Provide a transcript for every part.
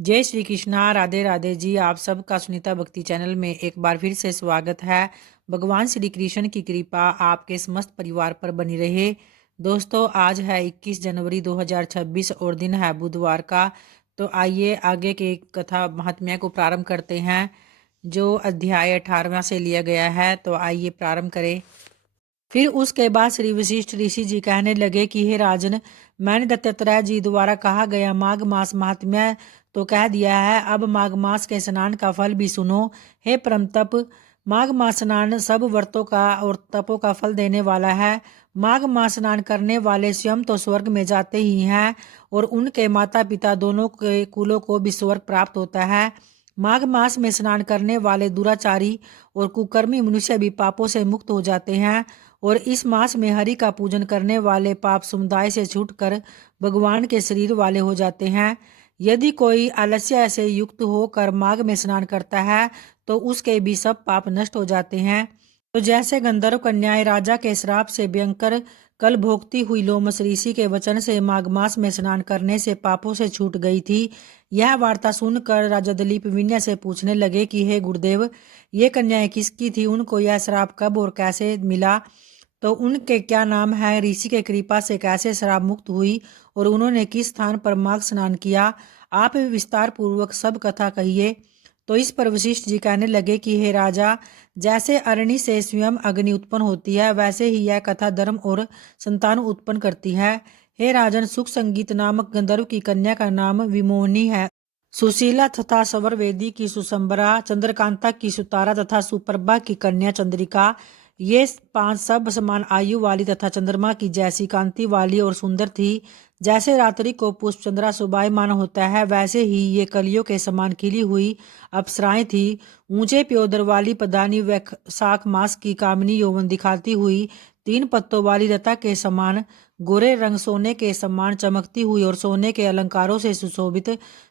जय श्री कृष्णा, राधे राधे जी। आप सबका सुनीता भक्ति चैनल में एक बार फिर से स्वागत है। भगवान श्री कृष्ण की कृपा आपके समस्त परिवार पर बनी रहे। दोस्तों, आज है 21 जनवरी 2026 और दिन है बुधवार का। तो आइए आगे के कथा महात्म्य को प्रारंभ करते हैं, जो अध्याय 18वां से लिया गया है। तो आइए प्रारंभ करें। फिर उसके बाद श्री वशिष्ठ ऋषि जी कहने लगे कि हे राजन, मैंने दत्तात्रेय जी द्वारा कहा गया माघ मास महात्म्य तो कह दिया है। अब माघ मास के स्नान का फल भी सुनो। हे परम तप, माघ मास स्नान सब व्रतों का और तपों का फल देने वाला है। माघ मास स्नान करने वाले स्वयं तो स्वर्ग में जाते ही हैं और उनके माता पिता दोनों के कुलों को भी स्वर्ग प्राप्त होता है। माघ मास में स्नान करने वाले दुराचारी और कुकर्मी मनुष्य भी पापों से मुक्त हो जाते हैं और इस मास में हरि का पूजन करने वाले पाप समुदाय से छूटकर भगवान के शरीर वाले हो जाते हैं। यदि कोई आलस्य से युक्त होकर माघ में स्नान करता है तो उसके भी सब पाप नष्ट हो जाते हैं। तो जैसे गंधर्व कन्याएं राजा के श्राप से भयंकर कल भोगती हुई लोमस ऋषि के वचन से माघ मास में स्नान करने से पापों से छूट गई थी, यह वार्ता सुनकर राजा दिलीप विनय से पूछने लगे कि हे गुरुदेव, ये कन्याएं किसकी थी? उनको यह श्राप कब और कैसे मिला? तो उनके क्या नाम है? ऋषि के कृपा से कैसे श्राप मुक्त हुई और उन्होंने किस स्थान पर माघ स्नान किया? आप विस्तार पूर्वक सब कथा कहिए। तो इस पर वशिष्ठ जी कहने लगे कि हे राजा, जैसे अरणि से स्वयं अग्नि उत्पन्न होती है, वैसे ही यह कथा धर्म और संतान उत्पन्न करती है। हे राजन, सुख संगीत नामक गंधर्व की कन्या का नाम विमोहिनी है। सुशीला तथा सवर वेदी की सुसंबरा, चंद्रकांता की सुतारा तथा सुप्रभा की कन्या चंद्रिका, ये पांच सब समान आयु वाली तथा चंद्रमा की जैसी कांति वाली और सुंदर थी। जैसे रात्रि को पुष्प चंद्रा शोभायमान होता है, वैसे ही ये कलियों के समान खिली हुई अप्सराएं थी। ऊंचे प्योदर वाली पदानी वैशाख मास की कामिनी यौवन दिखाती हुई, तीन पत्तों वाली लता के समान गोरे रंग, सोने के समान चमकती हुई और सोने के अलंकारों से सुशोभित,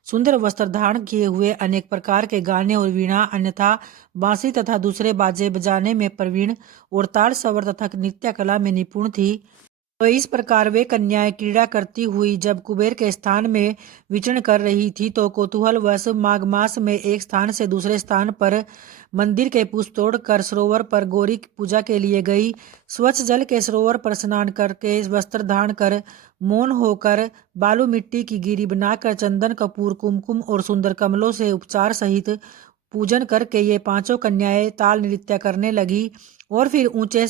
सुंदर वस्त्र धारण किए हुए, अनेक प्रकार के गाने और वीणा अन्यथा बांसुरी तथा दूसरे बाजे बजाने में प्रवीण और ताल स्वर तथा नृत्य कला में निपुण थी। तो इस प्रकार वे कन्याएं क्रीड़ा करती हुई जब कुबेर के स्थान में विचरण कर रही थी, तो कौतूहलवश माघ मास में एक स्थान से दूसरे स्थान पर मंदिर के पुष्प तोड़कर सरोवर पर गौरी की पूजा के लिए गई। स्वच्छ जल के सरोवर पर स्नान करके, वस्त्र धारण कर, मौन होकर, बालू मिट्टी की गिरी बनाकर, चंदन कपूर कुमकुम और सुंदर कमलों से उपचार सहित पूजन करके ये पांचों कन्याएं ताल नृत्य करने लगी और फिर ऊंचे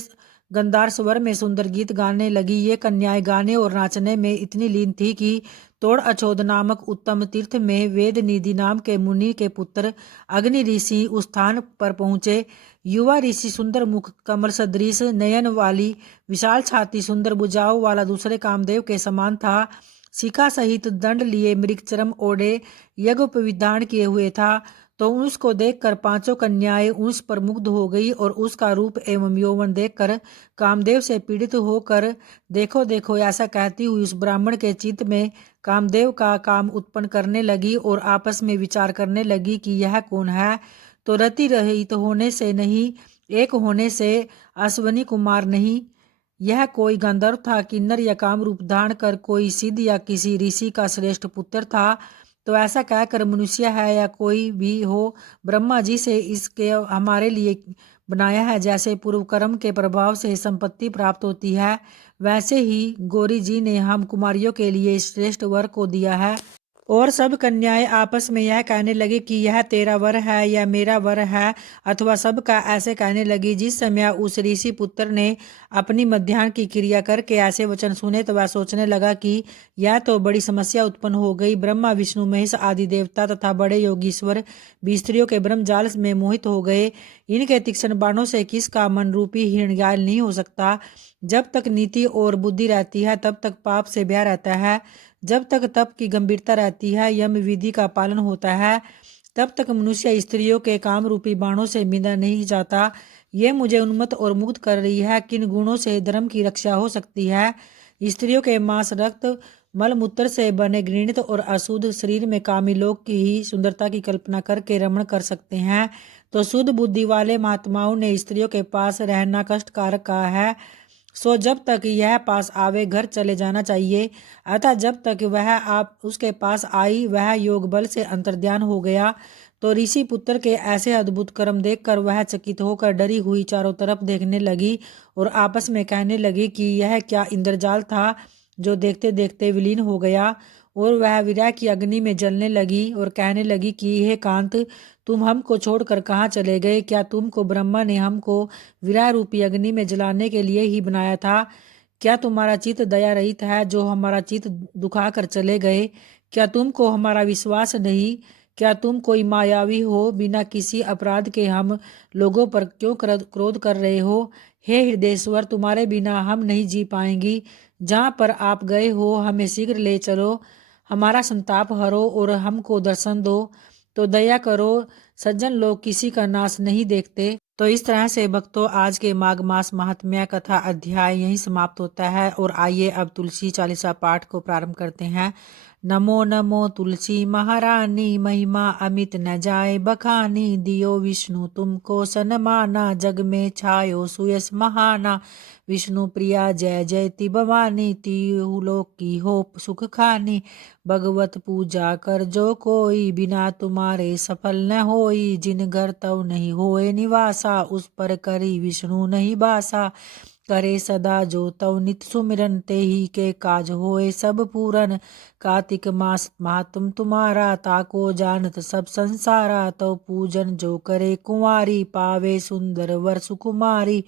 गंधार स्वर में सुंदर गीत गाने लगी। ये कन्याएं गाने और नाचने में इतनी लीन थी कि तोड़ अछोद नामक उत्तम तीर्थ में वेद निधि नाम के मुनि के पुत्र अग्नि ऋषि उस स्थान पर पहुंचे। युवा ऋषि सुंदर मुख, कमल सदृश नयन वाली विशाल छाती, सुंदर भुजाओं वाला, दूसरे कामदेव के समान था। शिखा सहित दंड लिए, मृगचरम ओढ़े, यज्ञ विधान किए हुए था। तो उसको देखकर पांचों कन्याएं उस पर मुग्ध हो गई और उसका रूप एवं यौवन देखकर कामदेव से पीड़ित होकर देखो देखो ऐसा कहती हुई उस ब्राह्मण के चित्त में कामदेव का काम उत्पन्न करने लगी और आपस में विचार करने लगी कि यह कौन है। तो रति रहित होने से नहीं, एक होने से अश्वनी कुमार नहीं, यह कोई गंधर्व था, किन्नर या काम रूप धारण कर कोई सिद्ध या किसी ऋषि का श्रेष्ठ पुत्र था। तो ऐसा कहकर मनुष्य है या कोई भी हो, ब्रह्मा जी से इसके हमारे लिए बनाया है। जैसे पूर्व कर्म के प्रभाव से संपत्ति प्राप्त होती है, वैसे ही गौरी जी ने हम कुमारियों के लिए इस श्रेष्ठ वर को दिया है। और सब कन्याएं आपस में यह कहने लगी कि यह तेरा वर है या मेरा वर है, अथवा सबका ऐसे कहने लगी। जिस समय उस ऋषि पुत्र ने अपनी मध्याह्न की क्रिया करके ऐसे वचन सुने तो वह सोचने लगा कि यह तो बड़ी समस्या उत्पन्न हो गई। ब्रह्मा विष्णु महेश आदि देवता तथा बड़े योगीश्वर भी स्त्रियों के ब्रह्मजाल में मोहित हो गए। इनके तीक्ष्ण बाणों से किसका मन रूपी हिरण घायल नहीं हो सकता। जब तक नीति और बुद्धि रहती है तब तक पाप से ब्याह रहता है। जब तक तप की गंभीरता रहती है, यम विधि का पालन होता है, तब तक मनुष्य स्त्रियों के काम रूपी बाणों से बिंदा नहीं जाता। ये मुझे उन्मत्त और मुग्ध कर रही है। किन गुणों से धर्म की रक्षा हो सकती है? स्त्रियों के मांस, रक्त, मलमूत्र से बने घृणित और अशुद्ध शरीर में कामी लोग की ही सुंदरता की कल्पना करके रमण कर सकते हैं। तो शुद्ध बुद्धि वाले महात्माओं ने स्त्रियों के पास रहना कष्टकारक कहा है। सो जब तक यह पास आवे घर चले जाना चाहिए। अतः जब तक वह आप उसके पास आई वह योग बल से अंतर्ध्यान हो गया। तो ऋषि पुत्र के ऐसे अद्भुत कर्म देखकर वह चकित होकर डरी हुई चारों तरफ देखने लगी और आपस में कहने लगी कि यह क्या इंद्रजाल था जो देखते देखते विलीन हो गया। और वह विरह की अग्नि में जलने लगी और कहने लगी कि हे कांत, तुम हमको छोड़कर कहाँ चले गए? क्या तुमको ब्रह्मा ने हमको विरह रूपी अग्नि में जलाने के लिए ही बनाया था? क्या तुम्हारा चित्त दया रहित है जो हमारा चित्त दुखा कर चले गए? क्या तुमको हमारा विश्वास नहीं? क्या तुम कोई मायावी हो? बिना किसी अपराध के हम लोगों पर क्यों क्रोध कर रहे हो? हे हृदयेश्वर, तुम्हारे बिना हम नहीं जी पाएंगी। जहाँ पर आप गए हो हमें शीघ्र ले चलो, हमारा संताप हरो और हमको दर्शन दो। तो दया करो, सज्जन लोग किसी का नाश नहीं देखते। तो इस तरह से भक्तों आज के माघ मास महात्म्य कथा अध्याय यहीं समाप्त होता है। और आइए अब तुलसी चालीसा पाठ को प्रारंभ करते हैं। नमो नमो तुलसी महारानी, महिमा अमित न जाए बखानी। दियो विष्णु तुमको सनमाना, जग में छायो सुयस महाना। विष्णु प्रिया जय जयति भवानी, तीहु लोक की हो सुख खानी। भगवत पूजा कर जो कोई, बिना तुम्हारे सफल न होई। जिन घर तव नहीं होए निवासा, उस पर करी विष्णु नहीं बासा। करे सदा जो तव नित सुमिरन, ते ही के काज होए सब पूरन। कार्तिक मास महात्म तुम्हारा, ताको जानत सब संसारा। तव पूजन जो करे कुंवारी, पावे सुंदर वर सुकुमारी।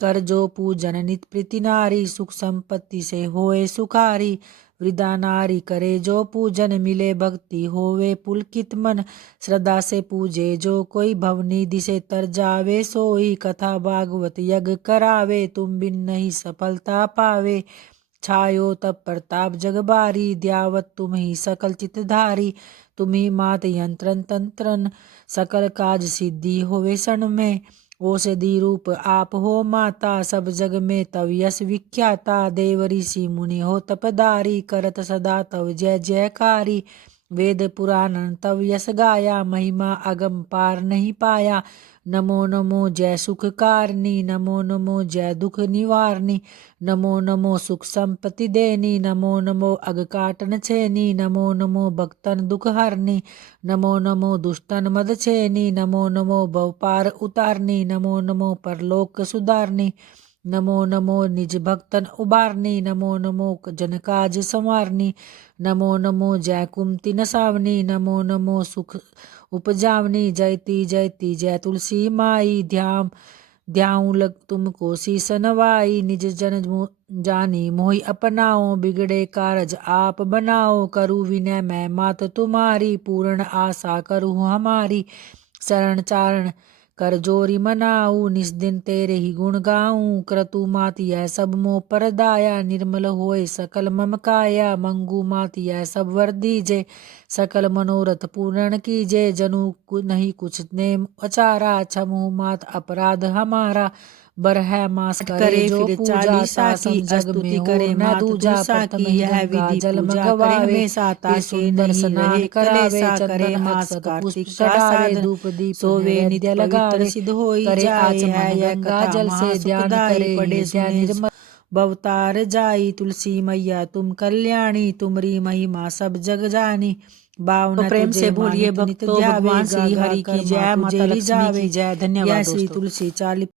कर जो पूजन नित प्रीति नारी, सुख संपत्ति से होए सुखारी। वृद्धा नारी करे जो पूजन, मिले भक्ति होवे पुलकित मन। श्रद्धा से पूजे जो कोई, भवनी दिसे तर जावे सोई। कथा भागवत यज्ञ करावे, तुम बिन नहीं सफलता पावे। छायो तब प्रताप जगबारी, द्यावत तुम ही सकल चितधारी। तुम्ही मात यंत्रन तंत्रन, सकल काज सिद्धि होवे क्षण में। औषधि रूप आप हो माता, सब जग में तव यश विख्याता। देव ऋषि मुनि हो तपदारी, करत सदा तव जय जयकारी। वेद पुराण तव यश गाया, महिमा अगम पार नहीं पाया। नमो नमो जय सुख कारनी, नमो नमो जय दुख निवारनी। नमो नमो सुख संपत्ति देनी, नमो नमो अग काटन छेनी। नमो नमो भक्तन दुख हरनी, नमो नमो दुष्टन मद छेनी। नमो नमो भव पार उतारनी, नमो नमो परलोक सुधारनी। नमो नमो निज भक्तन उबारनी, नमो नमो जन काज संवारनी। नमो नमो जय कुमति नसावनी, नमो नमो सुख उपजावनी। जयति जयति जय तुलसी माई, ध्याऊं लग तुमको शीस नवाई। निज जन जानी मोहि अपनाओ, बिगड़े कारज आप बनाओ। करूँ विनय मैं मात तुम्हारी, पूर्ण आशा करूँ हमारी। शरण चारण कर जोरी मनाऊ, निस दिन तेरे ही गुण गाऊं। क्रतु मात यह सब मोह पर दाया, निर्मल होए सकल मम काया। मंगू मात यह सब वर दीजे, सकल मनोरथ पूर्ण कीजे। जनु नहीं कुछ नेम अचारा, क्षमु मात अपराध हमारा। बरहै मास करे जो पूजा, चालीसा की जग में स्तुति हो करे न मात दूजा। तुलसा प्रथम की, ही यह गंगा विधि जल पूजा करे मंगवावे, हमेशा, फिर ताके सुंदर नहीं स्नान रहे करावे। कलेसा। चंदन करे मास अक्षत पुष्प कार्तिक का चढ़ावे, साधन, धूप दीप सोवे नित नैवेद्य पवित्र लगावे। सिद्ध होई करे जाए है। आचमन यह गंगा कथा जल से ध्यान महासुखदायी, करे, पढ़े हृदय सुने निर्मल भवतार जाई। तुलसी मैया तुम कल्याणी, तुमरी महिमा सब जग जानी। तो बावना प्रेम तुझे से बोलिए मानित नित भक्तों, ध्यावे, भगवान गा श्री गा हरि कर की माँ जय, माता तुझे लक्ष्मी की रिझावे। जय। यह धन्यवाद श्री दोस्तों। तुलसी चाली